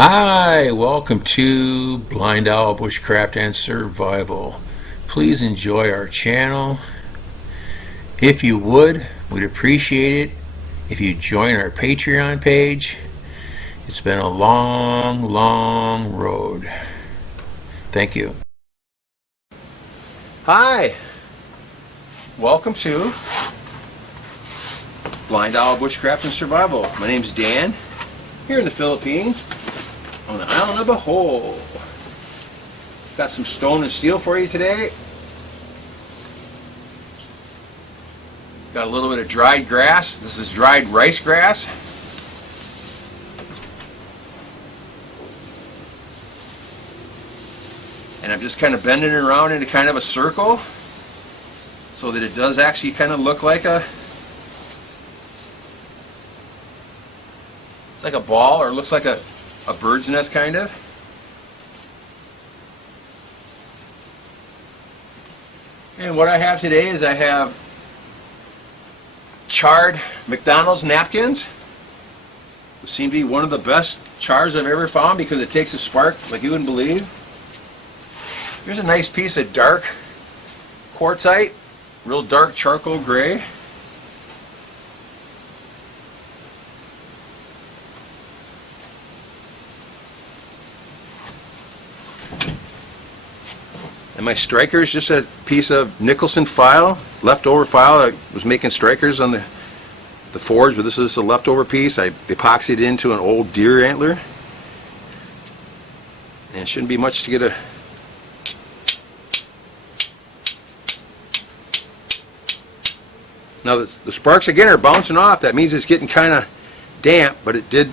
Hi, welcome to BlindOwl Bushcraft and Survival. Please enjoy our channel. If you would, we'd appreciate it if you join our Patreon page. It's been a long road. Thank you. Hi, welcome to BlindOwl Bushcraft and Survival. My name's Dan, here in the Philippines, on the Island of Bohol. Got some stone and steel for you today. Got a little bit of dried grass. This is dried rice grass. And I'm just kind of bending it around into kind of a circle so that it does actually kind of look like it's like a ball, or looks like a bird's nest kind of. And what I have today is I have charred McDonald's napkins. They seem to be one of the best chars I've ever found because it takes a spark like you wouldn't believe. Here's a nice piece of dark quartzite, real dark charcoal gray. And my striker is just a piece of Nicholson file, leftover file. I was making strikers on the forge, but this is a leftover piece. I epoxied it into an old deer antler. And it shouldn't be much to get a... Now the sparks again are bouncing off. That means it's getting kind of damp, but it did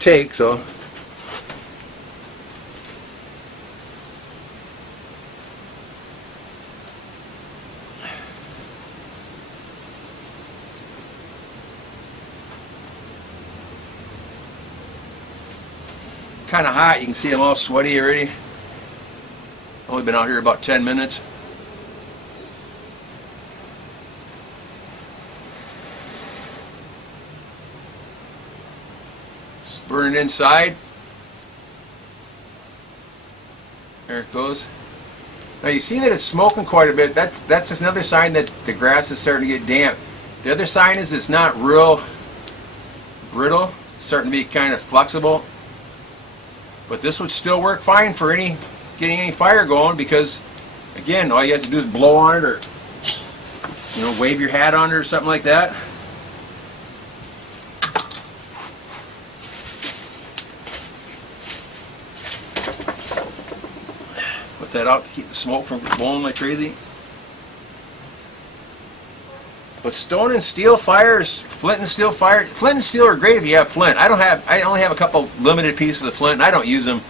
take, so... Kind of hot. You can see I'm all sweaty already. Only been out here about 10 minutes. It's burning inside. There it goes. Now you see that it's smoking quite a bit. That's another sign that the grass is starting to get damp. The other sign is it's not real brittle. It's starting to be kind of flexible. But this would still work fine for getting any fire going, because again, all you have to do is blow on it, or wave your hat on it or something like that. Put that out to keep the smoke from blowing like crazy. But stone and steel fires, flint and steel fire. Flint and steel are great if you have flint. I only have a couple limited pieces of flint, and I don't use them.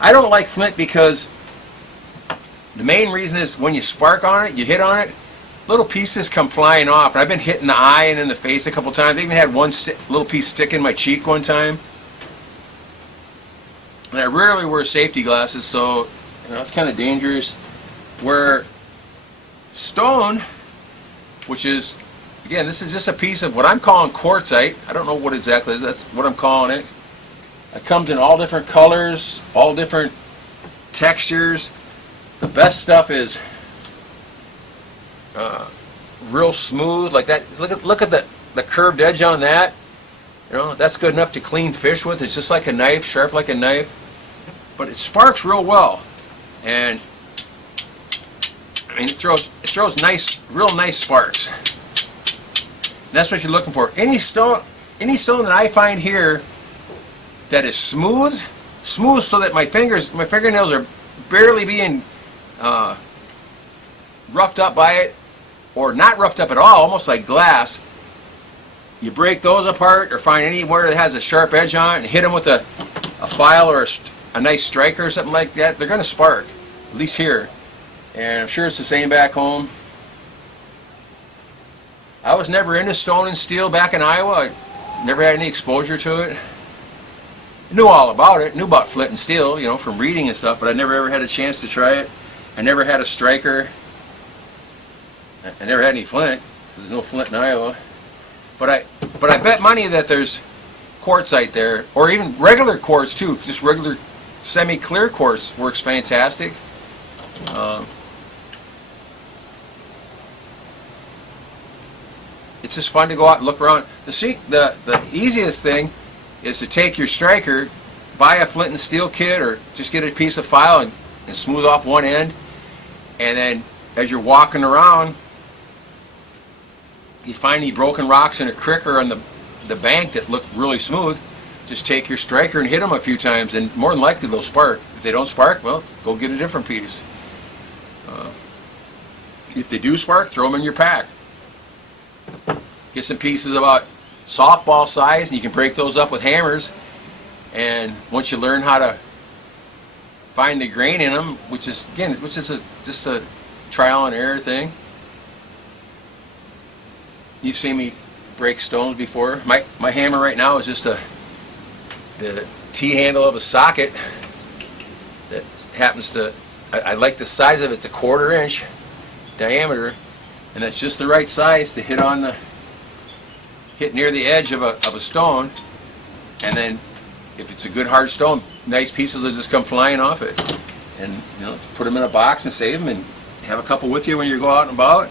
I don't like flint because the main reason is when you spark on it, you hit on it, little pieces come flying off. And I've been hit in the eye and in the face a couple times. I even had one little piece stick in my cheek one time. And I rarely wear safety glasses, so it's kind of dangerous. Where stone, which is, again, this is just a piece of what I'm calling quartzite. I don't know what exactly it is. That's what I'm calling it. It comes in all different colors, all different textures. The best stuff is real smooth, like that. Look at the curved edge on that. That's good enough to clean fish with. It's just like a knife, sharp like a knife. But it sparks real well, and I mean, it throws real nice sparks. And that's what you're looking for. Any stone that I find here that is smooth so that my fingernails are barely being roughed up by it, or not roughed up at all, almost like glass. You break those apart, or find anywhere that has a sharp edge on it, and hit them with a file or a nice striker or something like that. They're going to spark, at least here. And I'm sure it's the same back home. I was never into stone and steel back in Iowa. I never had any exposure to it. I knew all about it. Knew about flint and steel, from reading and stuff, but I never ever had a chance to try it. I never had a striker. I never had any flint. There's no flint in Iowa. But I bet money that there's quartzite there, or even regular quartz too. Just regular semi-clear quartz works fantastic. It's just fun to go out and look around. The easiest thing is to take your striker, buy a flint and steel kit, or just get a piece of file and smooth off one end, and then as you're walking around, you find any broken rocks in a creek or on the bank that look really smooth, just take your striker and hit them a few times, and more than likely they'll spark. If they don't spark, well, go get a different piece. If they do spark, throw them in your pack. Get some pieces about softball size, and you can break those up with hammers. And once you learn how to find the grain in them, which is just a trial and error thing. You've seen me break stones before. My hammer right now is just the T-handle of a socket that happens to, I like the size of it. It's a 1/4 inch diameter, and that's just the right size to hit near the edge of a stone. And then if it's a good hard stone, nice pieces will just come flying off it. And put them in a box and save them, and have a couple with you when you go out and about.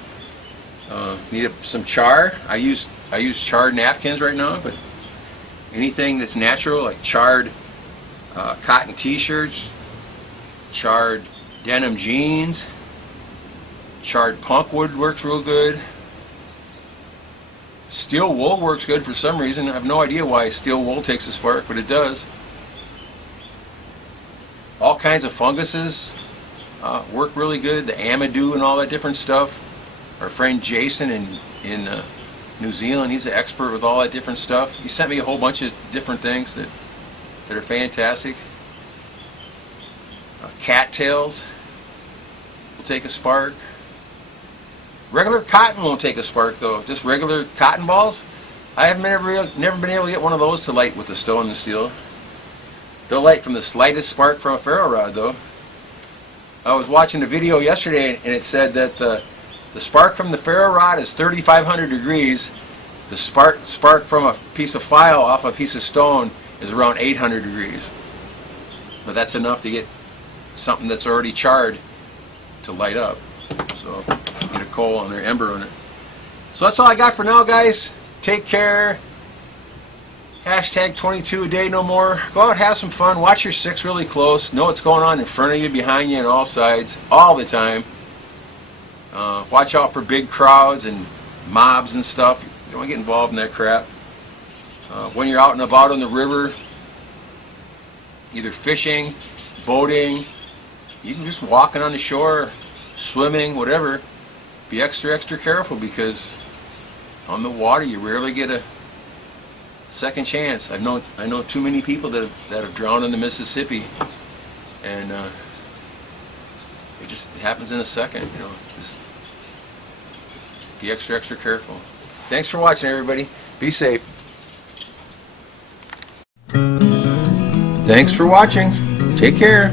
Need some char. I use charred napkins right now, but anything that's natural, like charred cotton t-shirts, charred denim jeans, charred punk wood works real good. Steel wool works good for some reason. I have no idea why steel wool takes a spark, but it does. All kinds of funguses work really good. The amadou and all that different stuff. Our friend Jason in New Zealand, he's an expert with all that different stuff. He sent me a whole bunch of different things that are fantastic. Cattails will take a spark. Regular cotton won't take a spark though. Just regular cotton balls. I have never been able to get one of those to light with the stone and steel. They'll light from the slightest spark from a ferro rod though. I was watching a video yesterday and it said that the spark from the ferro rod is 3,500 degrees. The spark from a piece of file off a piece of stone is around 800 degrees. But that's enough to get something that's already charred to light up. So get a coal on there, ember on it. So that's all I got for now, guys. Take care. Hashtag 22 a day no more. Go out, have some fun. Watch your six really close. Know what's going on in front of you, behind you, and all sides, all the time. Watch out for big crowds and mobs and stuff. You don't want to get involved in that crap. When you're out and about on the river, either fishing, boating, even just walking on the shore, swimming, whatever, be extra careful, because on the water you rarely get a second chance. I know too many people that have drowned in the Mississippi, and it just happens in a second. Just be extra careful. Thanks for watching, everybody. Be safe. Thanks for watching. Take care.